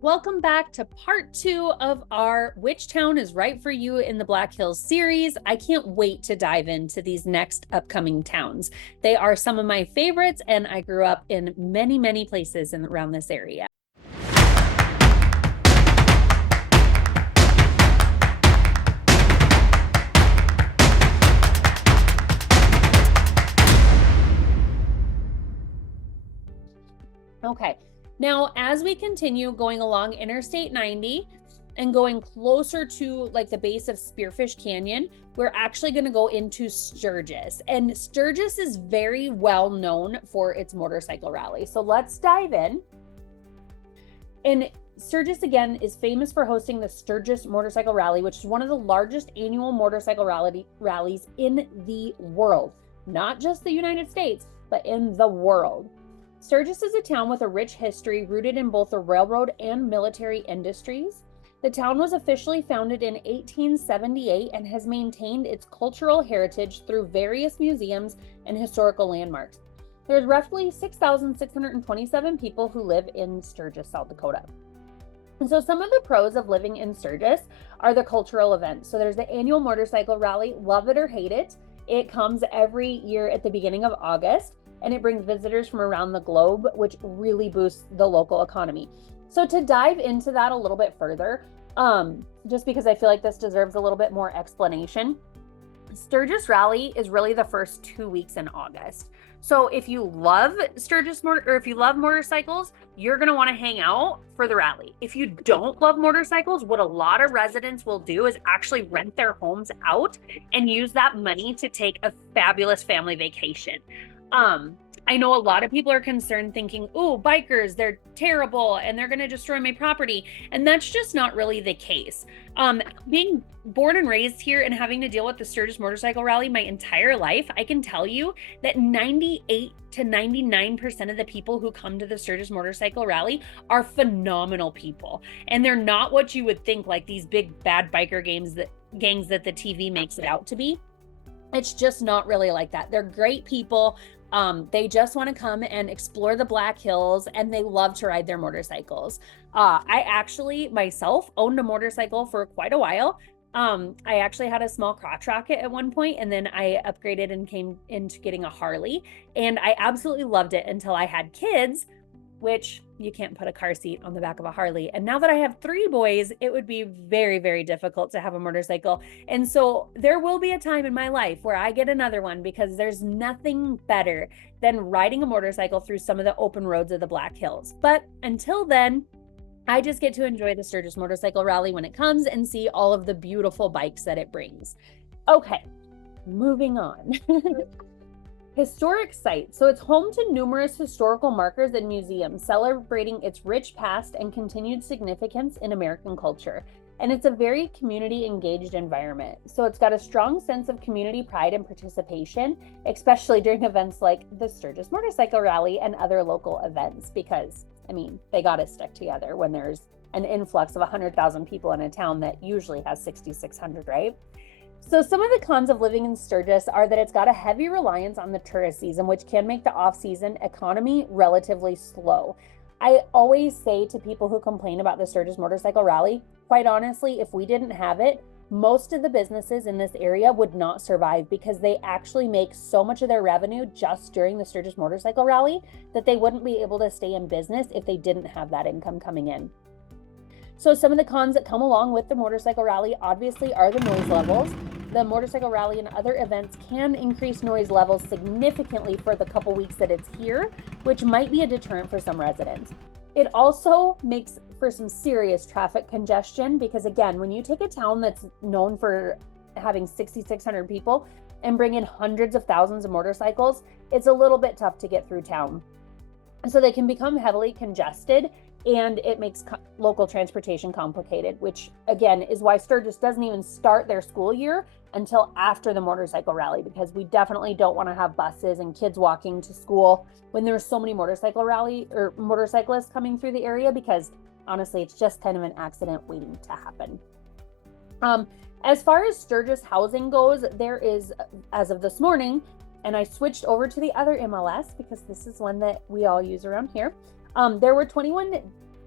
Welcome back to part 2 of our Which Town is Right for You in the Black Hills series. I can't wait to dive into these next upcoming towns. They are some of my favorites, and I grew up in many, many places around this area. Okay, now as we continue going along Interstate 90 and going closer to like the base of Spearfish Canyon, we're actually going to go into Sturgis. And Sturgis is very well known for its motorcycle rally. So let's dive in. And Sturgis, again, is famous for hosting the Sturgis Motorcycle Rally, which is one of the largest annual motorcycle rallies in the world. Not just the United States, but in the world. Sturgis is a town with a rich history rooted in both the railroad and military industries. The town was officially founded in 1878 and has maintained its cultural heritage through various museums and historical landmarks. There's roughly 6,627 people who live in Sturgis, South Dakota. And so some of the pros of living in Sturgis are the cultural events. So there's the annual motorcycle rally, love it or hate it. It comes every year at the beginning of August, and it brings visitors from around the globe, which really boosts the local economy. So to dive into that a little bit further, just because I feel like this deserves a little bit more explanation, Sturgis Rally is really the first 2 weeks in August. So if you love Sturgis or if you love motorcycles, you're going to want to hang out for the rally. If you don't love motorcycles, what a lot of residents will do is actually rent their homes out and use that money to take a fabulous family vacation. I know a lot of people are concerned thinking, oh, bikers, they're terrible and they're going to destroy my property. And that's just not really the case. Being born and raised here and having to deal with the Sturgis Motorcycle Rally my entire life, I can tell you that 98 to 99% of the people who come to the Sturgis Motorcycle Rally are phenomenal people. And they're not what you would think, like these big bad biker gangs that the TV makes it out to be. It's just not really like that. They're great people. They just want to come and explore the Black Hills, and they love to ride their motorcycles. I actually myself owned a motorcycle for quite a while. I actually had a small crotch rocket at one point, and then I upgraded and came into getting a Harley, and I absolutely loved it until I had kids, which you can't put a car seat on the back of a Harley. And now that I have 3 boys, it would be very, very difficult to have a motorcycle. And so there will be a time in my life where I get another one, because there's nothing better than riding a motorcycle through some of the open roads of the Black Hills. But until then, I just get to enjoy the Sturgis Motorcycle Rally when it comes and see all of the beautiful bikes that it brings. Okay, moving on. Historic site. So it's home to numerous historical markers and museums celebrating its rich past and continued significance in American culture. And it's a very community engaged environment. So it's got a strong sense of community pride and participation, especially during events like the Sturgis Motorcycle Rally and other local events, because I mean, they got to stick together when there's an influx of 100,000 people in a town that usually has 6,600, right? So some of the cons of living in Sturgis are that it's got a heavy reliance on the tourist season, which can make the off-season economy relatively slow. I always say to people who complain about the Sturgis Motorcycle Rally, quite honestly, if we didn't have it, most of the businesses in this area would not survive, because they actually make so much of their revenue just during the Sturgis Motorcycle Rally that they wouldn't be able to stay in business if they didn't have that income coming in. So some of the cons that come along with the motorcycle rally obviously are the noise levels. The motorcycle rally and other events can increase noise levels significantly for the couple weeks that it's here, which might be a deterrent for some residents. It also makes for some serious traffic congestion, because again, when you take a town that's known for having 6,600 people and bring in hundreds of thousands of motorcycles, it's a little bit tough to get through town. So they can become heavily congested, and it makes local transportation complicated, which again is why Sturgis doesn't even start their school year until after the motorcycle rally, because we definitely don't want to have buses and kids walking to school when there's so many motorcyclists coming through the area, because honestly, it's just kind of an accident waiting to happen. As far as Sturgis housing goes, there is, as of this morning, and I switched over to the other MLS because this is one that we all use around here. There were 21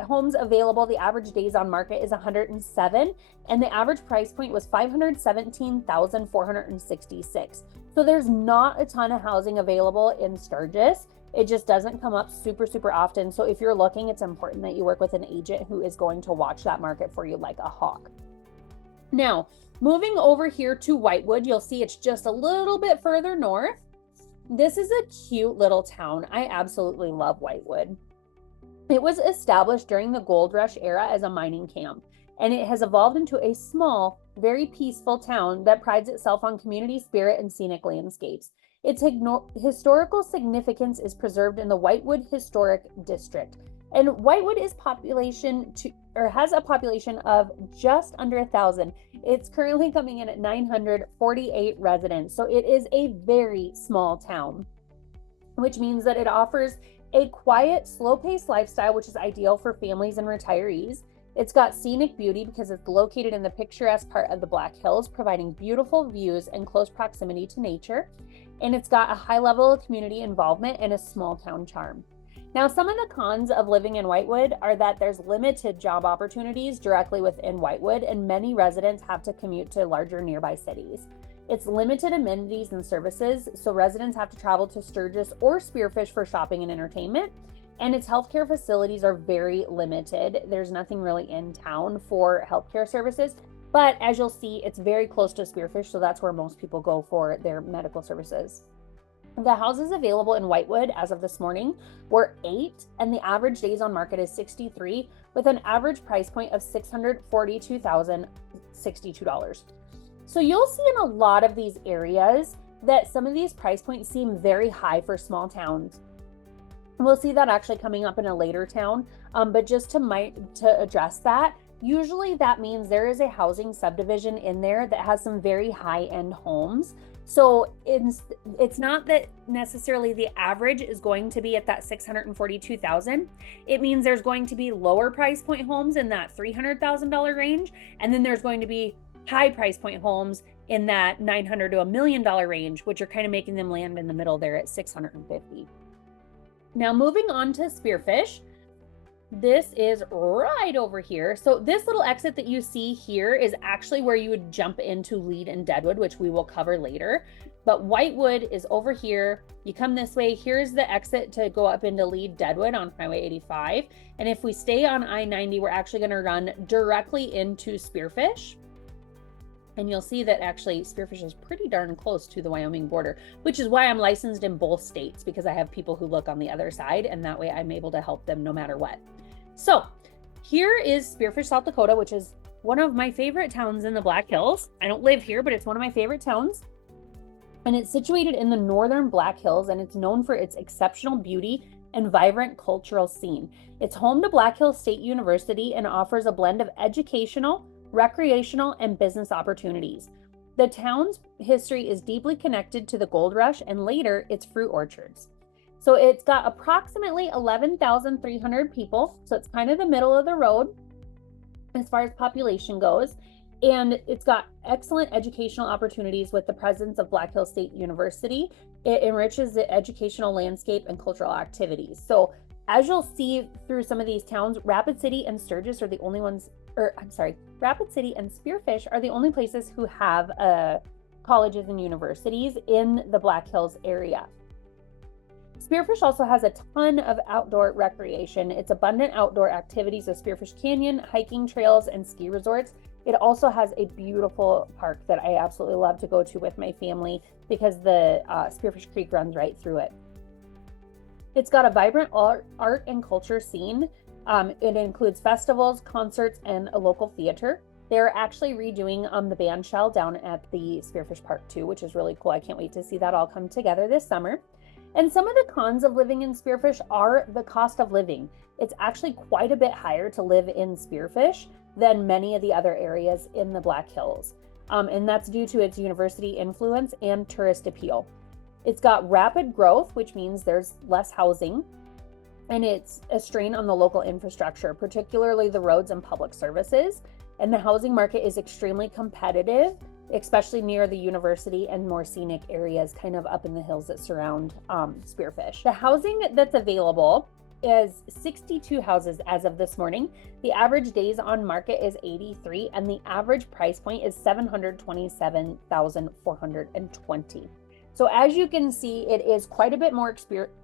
homes available. The average days on market is 107, and the average price point was 517,466. So there's not a ton of housing available in Sturgis. It just doesn't come up super often. So if you're looking, it's important that you work with an agent who is going to watch that market for you like a hawk. Now, moving over here to Whitewood, you'll see it's just a little bit further north. This is a cute little town. I absolutely love Whitewood. It was established during the gold rush era as a mining camp, and it has evolved into a small, very peaceful town that prides itself on community spirit and scenic landscapes. Its historical significance is preserved in the Whitewood Historic District. And Whitewood has a population of just under 1,000. It's currently coming in at 948 residents. So it is a very small town, which means that it offers a quiet, slow-paced lifestyle, which is ideal for families and retirees. It's got scenic beauty because it's located in the picturesque part of the Black Hills, providing beautiful views and close proximity to nature. And it's got a high level of community involvement and a small town charm. Now, some of the cons of living in Whitewood are that there's limited job opportunities directly within Whitewood, and many residents have to commute to larger nearby cities. It's limited amenities and services, so residents have to travel to Sturgis or Spearfish for shopping and entertainment. And its healthcare facilities are very limited. There's nothing really in town for healthcare services, but as you'll see, it's very close to Spearfish, so that's where most people go for their medical services. The houses available in Whitewood as of this morning were 8, and the average days on market is 63, with an average price point of $642,062. So you'll see in a lot of these areas that some of these price points seem very high for small towns. We'll see that actually coming up in a later town, but just to address that, usually that means there is a housing subdivision in there that has some very high-end homes. So it's not that necessarily the average is going to be at that 642,000. It means there's going to be lower price point homes in that $300,000 range, and then there's going to be high price point homes in that $900,000 to $1 million range, which are kind of making them land in the middle there at 650. Now moving on to Spearfish. This is right over here. So this little exit that you see here is actually where you would jump into Lead and Deadwood, which we will cover later. But Whitewood is over here. You come this way. Here's the exit to go up into Lead Deadwood on Highway 85. And if we stay on I-90, we're actually going to run directly into Spearfish. And you'll see that actually Spearfish is pretty darn close to the Wyoming border, which is why I'm licensed in both states, because I have people who look on the other side, and that way I'm able to help them no matter what. So here is Spearfish, South Dakota, which is one of my favorite towns in the Black Hills. I don't live here, but it's one of my favorite towns. And it's situated in the northern Black Hills, and it's known for its exceptional beauty and vibrant cultural scene. It's home to Black Hills State University and offers a blend of educational, recreational, and business opportunities. The town's history is deeply connected to the gold rush and later its fruit orchards. So it's got approximately 11,300 people. So it's kind of the middle of the road as far as population goes. And it's got excellent educational opportunities with the presence of Black Hills State University. It enriches the educational landscape and cultural activities. So as you'll see through some of these towns, Rapid City and Sturgis are the only ones, Rapid City and Spearfish are the only places who have colleges and universities in the Black Hills area. Spearfish also has a ton of outdoor recreation. It's abundant outdoor activities of Spearfish Canyon, hiking trails, and ski resorts. It also has a beautiful park that I absolutely love to go to with my family because the Spearfish Creek runs right through it. It's got a vibrant art and culture scene. It includes festivals, concerts, and a local theater. They're actually redoing the band shell down at the Spearfish Park too, which is really cool. I can't wait to see that all come together this summer. And some of the cons of living in Spearfish are the cost of living. It's actually quite a bit higher to live in Spearfish than many of the other areas in the Black Hills. And that's due to its university influence and tourist appeal. It's got rapid growth, which means there's less housing, and it's a strain on the local infrastructure, particularly the roads and public services. And the housing market is extremely competitive, especially near the university and more scenic areas kind of up in the hills that surround Spearfish. The housing that's available is 62 houses as of this morning. The average days on market is 83, and the average price point is $727,420. So as you can see, it is quite a bit more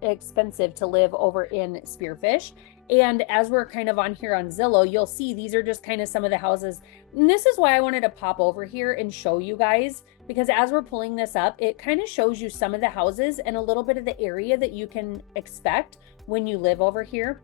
expensive to live over in Spearfish. And as we're kind of on here on Zillow, you'll see these are just kind of some of the houses. And this is why I wanted to pop over here and show you guys, because as we're pulling this up, it kind of shows you some of the houses and a little bit of the area that you can expect when you live over here.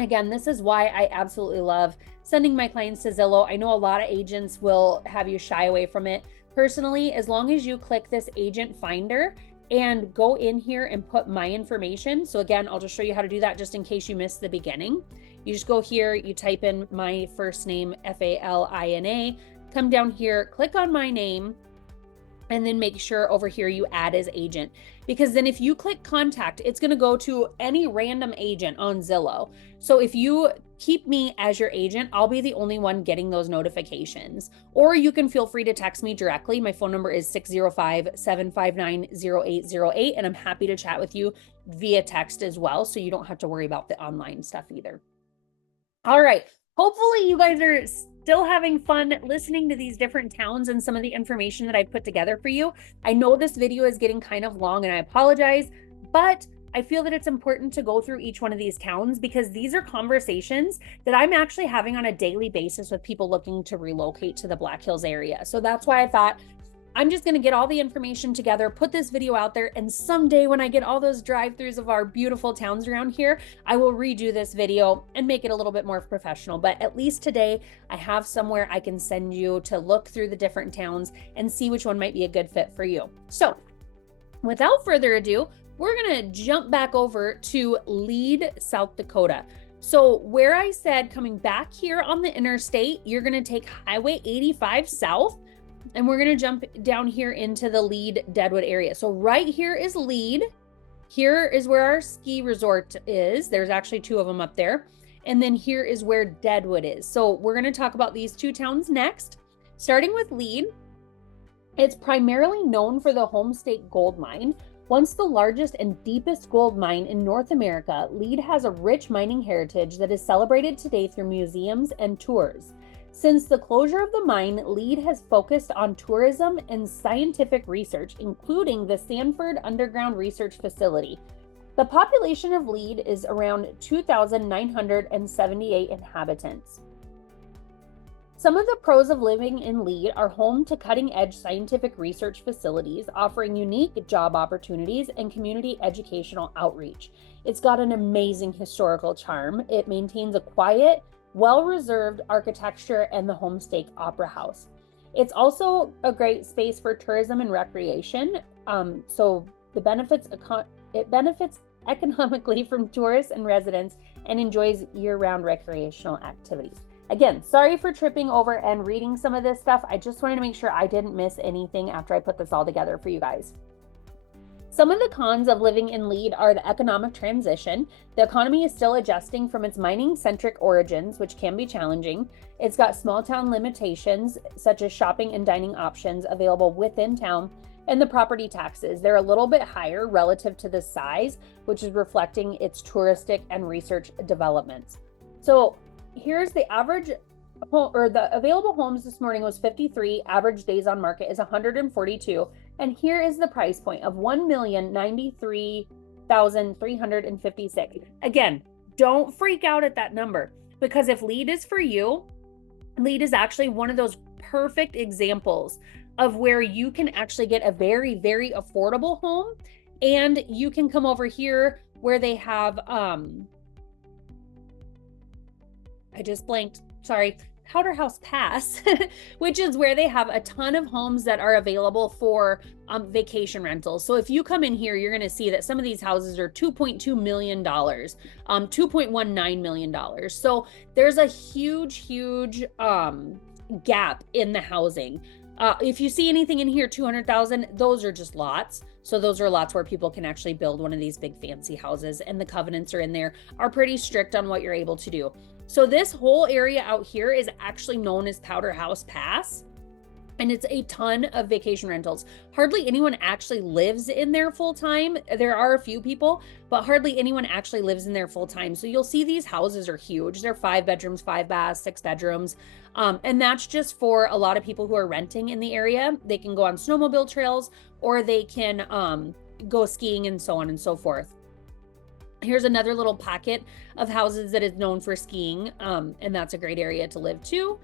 Again, this is why I absolutely love sending my clients to Zillow. I know a lot of agents will have you shy away from it. Personally, as long as you click this agent finder and go in here and put my information. So again, I'll just show you how to do that just in case you missed the beginning. You just go here, you type in my first name, Falina, come down here, click on my name, and then make sure over here you add as agent, because then if you click contact, it's going to go to any random agent on Zillow. So if you keep me as your agent, I'll be the only one getting those notifications. Or you can feel free to text me directly. My phone number is 605-759-0808, and I'm happy to chat with you via text as well, so you don't have to worry about the online stuff either. All right. Hopefully you guys are still having fun listening to these different towns and some of the information that I put together for you. I know this video is getting kind of long and I apologize, but I feel that it's important to go through each one of these towns because these are conversations that I'm actually having on a daily basis with people looking to relocate to the Black Hills area. So that's why I thought I'm just going to get all the information together, put this video out there, and someday when I get all those drive-throughs of our beautiful towns around here, I will redo this video and make it a little bit more professional. But at least today, I have somewhere I can send you to look through the different towns and see which one might be a good fit for you. So without further ado, we're going to jump back over to Lead, South Dakota. So where I said coming back here on the interstate, you're going to take Highway 85 south, and we're going to jump down here into the Lead Deadwood area. So right here is Lead. Here is where our ski resort is. There's actually two of them up there. And then here is where Deadwood is. So we're going to talk about these two towns next. Starting with Lead, it's primarily known for the Homestake gold mine. Once the largest and deepest gold mine in North America, Lead has a rich mining heritage that is celebrated today through museums and tours. Since the closure of the mine, Lead has focused on tourism and scientific research, including the Sanford Underground Research Facility. The population of Lead is around 2,978 inhabitants. Some of the pros of living in Lead are home to cutting-edge scientific research facilities, offering unique job opportunities and community educational outreach. It's got an amazing historical charm. It maintains a quiet, well-reserved architecture and the Homestake Opera House. It's also a great space for tourism and recreation. So it benefits economically from tourists and residents and enjoys year-round recreational activities. Again, sorry for tripping over and reading some of this stuff. I just wanted to make sure I didn't miss anything after I put this all together for you guys. Some of the cons of living in Lead are the economic transition. The economy is still adjusting from its mining-centric origins, which can be challenging. It's got small town limitations, such as shopping and dining options available within town, and the property taxes. They're a little bit higher relative to the size, which is reflecting its touristic and research developments. So here's the average or the available homes this morning was 53. Average days on market is 142. And here is the price point of $1,093,356. Again, don't freak out at that number, because if Lead is for you, Lead is actually one of those perfect examples of where you can actually get a very, very affordable home. And you can come over here where they have, I just blanked, sorry. Powder House Pass, which is where they have a ton of homes that are available for vacation rentals. So if you come in here, you're going to see that some of these houses are $2.2 million, $2.19 million. So there's a huge gap in the housing. If you see anything in here, 200,000, those are just lots. So those are lots where people can actually build one of these big fancy houses, and the covenants are in there, are pretty strict on what you're able to do. So this whole area out here is actually known as Powder House Pass. And it's a ton of vacation rentals. Hardly anyone actually lives in there full time. There are a few people, but hardly anyone actually lives in there full time. So you'll see these houses are huge. They're 5 bedrooms, 5 baths, 6 bedrooms. And that's just for a lot of people who are renting in the area. They can go on snowmobile trails, or they can go skiing and so on and so forth. Here's another little pocket of houses that is known for skiing. And that's a great area to live too,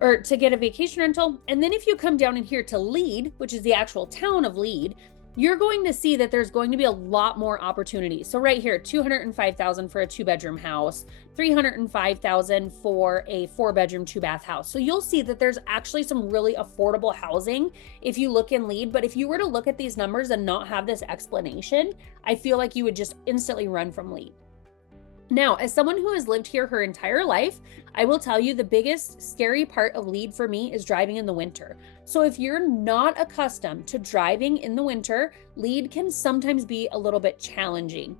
or to get a vacation rental. And then if you come down in here to Lead, which is the actual town of Lead, you're going to see that there's going to be a lot more opportunities. So right here, $205,000 for a 2-bedroom house, $305,000 for a 4-bedroom, 2-bath house. So you'll see that there's actually some really affordable housing if you look in Lead. But if you were to look at these numbers and not have this explanation, I feel like you would just instantly run from Lead. Now, as someone who has lived here her entire life, I will tell you the biggest scary part of Lead for me is driving in the winter. So if you're not accustomed to driving in the winter, Lead can sometimes be a little bit challenging.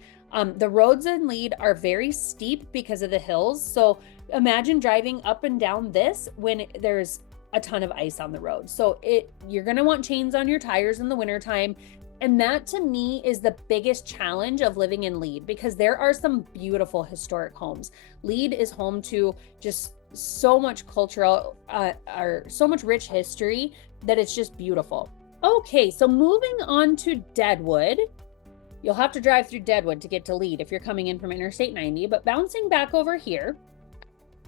The roads in Lead are very steep because of the hills. So imagine driving up and down this when there's a ton of ice on the road. So you're going to want chains on your tires in the wintertime. And that to me is the biggest challenge of living in Lead, because there are some beautiful historic homes. Lead is home to just so much cultural, or so much rich history that it's just beautiful. Okay, so moving on to Deadwood. You'll have to drive through Deadwood to get to Lead if you're coming in from Interstate 90, but bouncing back over here,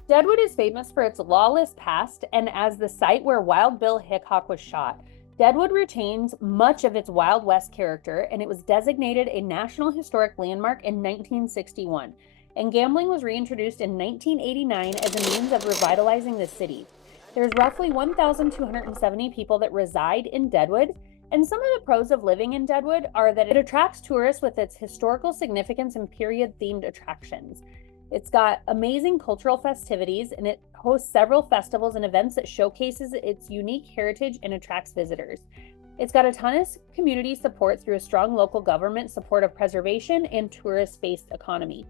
Deadwood is famous for its lawless past and as the site where Wild Bill Hickok was shot. Deadwood retains much of its Wild West character, and it was designated a National Historic Landmark in 1961. And gambling was reintroduced in 1989 as a means of revitalizing the city. There's roughly 1,270 people that reside in Deadwood, and some of the pros of living in Deadwood are that it attracts tourists with its historical significance and period-themed attractions. It's got amazing cultural festivities, and it hosts several festivals and events that showcases its unique heritage and attracts visitors. It's got a ton of community support through a strong local government support of preservation and tourist-based economy.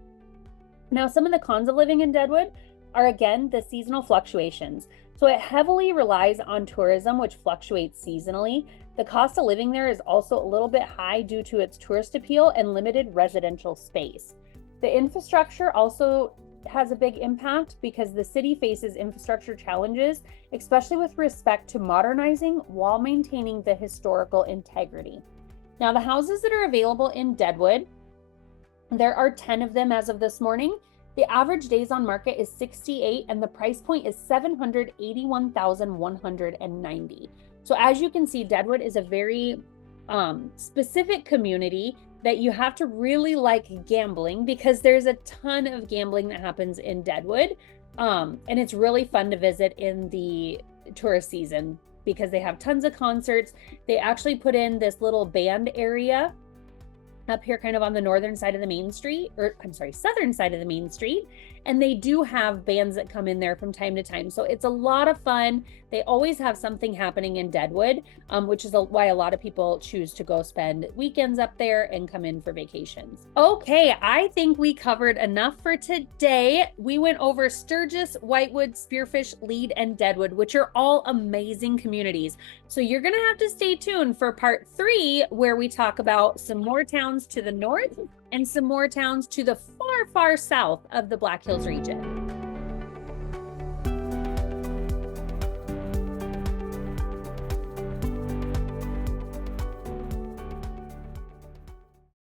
Now, some of the cons of living in Deadwood are, again, the seasonal fluctuations. So it heavily relies on tourism, which fluctuates seasonally. The cost of living there is also a little bit high due to its tourist appeal and limited residential space. The infrastructure also has a big impact because the city faces infrastructure challenges, especially with respect to modernizing while maintaining the historical integrity. Now, the houses that are available in Deadwood, there are 10 of them as of this morning. The average days on market is 68 and the price point is $781,190. So as you can see, Deadwood is a very specific community that you have to really like gambling, because there's a ton of gambling that happens in Deadwood. And it's really fun to visit in the tourist season because they have tons of concerts. They actually put in this little band area up here kind of on the northern side of the main street, or I'm sorry, southern side of the main street. And they do have bands that come in there from time to time. So it's a lot of fun. They always have something happening in Deadwood, which is why a lot of people choose to go spend weekends up there and come in for vacations. Okay, I think we covered enough for today. We went over Sturgis, Whitewood, Spearfish, Lead, and Deadwood, which are all amazing communities. So you're gonna have to stay tuned for part 3, where we talk about some more towns to the north and some more towns to the far, far south of the Black Hills region.